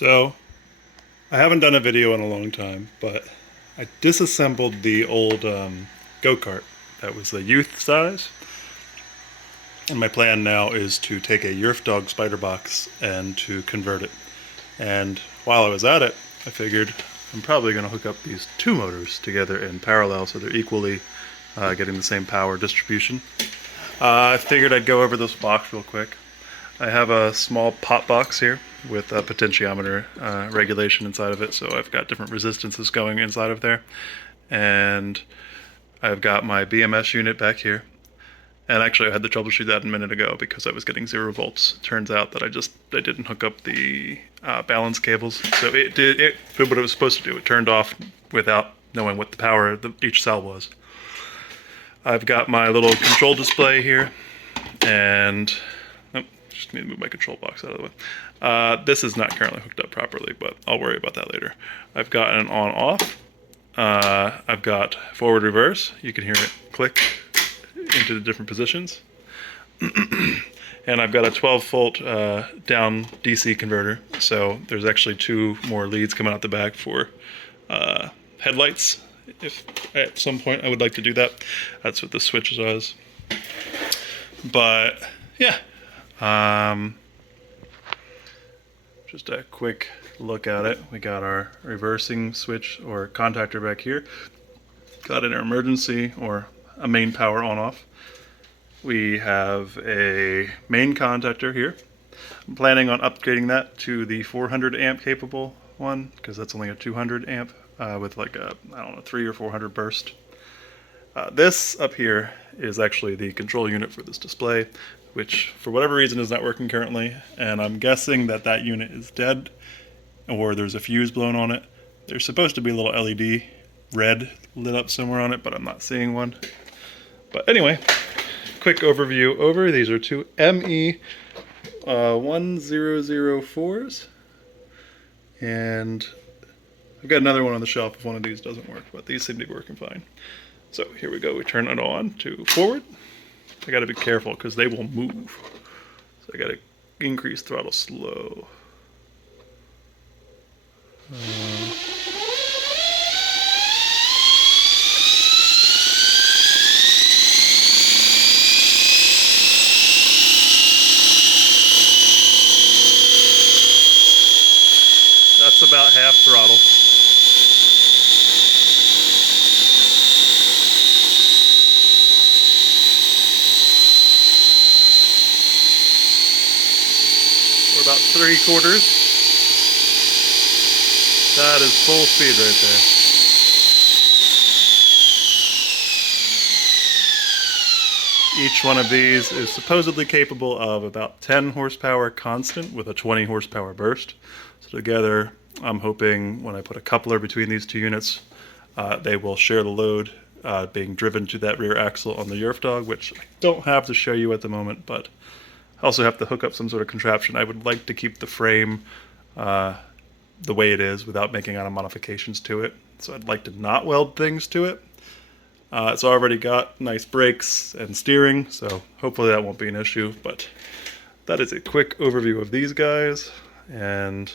So, I haven't done a video in a long time, but I disassembled the old go-kart that was the youth size. And my plan now is to take a YerfDog Spiderbox and to convert it. And while I was at it, I figured I'm probably going to hook up these two motors together in parallel so they're equally getting the same power distribution. I figured I'd go over this box real quick. I have a small pot box here with a potentiometer regulation inside of it, so I've got different resistances going inside of there. And I've got my BMS unit back here. And actually I had to troubleshoot that a minute ago because I was getting 0 volts. Turns out that I didn't hook up the balance cables. So it did what it was supposed to do. It turned off without knowing what the power of each cell was. I've got my little control display here, and just need to move my control box out of the way. This is not currently hooked up properly, but I'll worry about that later. I've got an on-off. I've got forward reverse. You can hear it click into the different positions. And I've got a 12-volt down DC converter. So there's actually 2 more leads coming out the back for headlights. If at some point I would like to do that. That's what the switch was. But yeah. Just a quick look at it. We got our reversing switch or contactor back here. Got an emergency or a main power on off. We have a main contactor here. I'm planning on upgrading that to the 400 amp capable one because that's only a 200 amp with like a, I don't know, 300 or 400 burst. This up here is actually the control unit for this display, which for whatever reason is not working currently, and I'm guessing that that unit is dead or there's a fuse blown on it. There's supposed to be a little LED red lit up somewhere on it, but I'm not seeing one. But anyway, quick overview over. These are 2 ME1004s, and I've got another one on the shelf if one of these doesn't work, but these seem to be working fine. So here we go. We turn it on to forward. I gotta be careful because they will move. So I gotta increase throttle slow. That's about half throttle. About 3/4. That is full speed right there. Each one of these is supposedly capable of about 10 horsepower constant with a 20 horsepower burst. So together, I'm hoping when I put a coupler between these 2 units, they will share the load being driven to that rear axle on the YerfDog, which I don't have to show you at the moment, but I also have to hook up some sort of contraption. I would like to keep the frame the way it is without making any modifications to it. So I'd like to not weld things to it. It's already got nice brakes and steering, so hopefully that won't be an issue. But that is a quick overview of these guys, and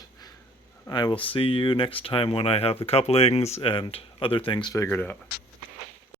I will see you next time when I have the couplings and other things figured out.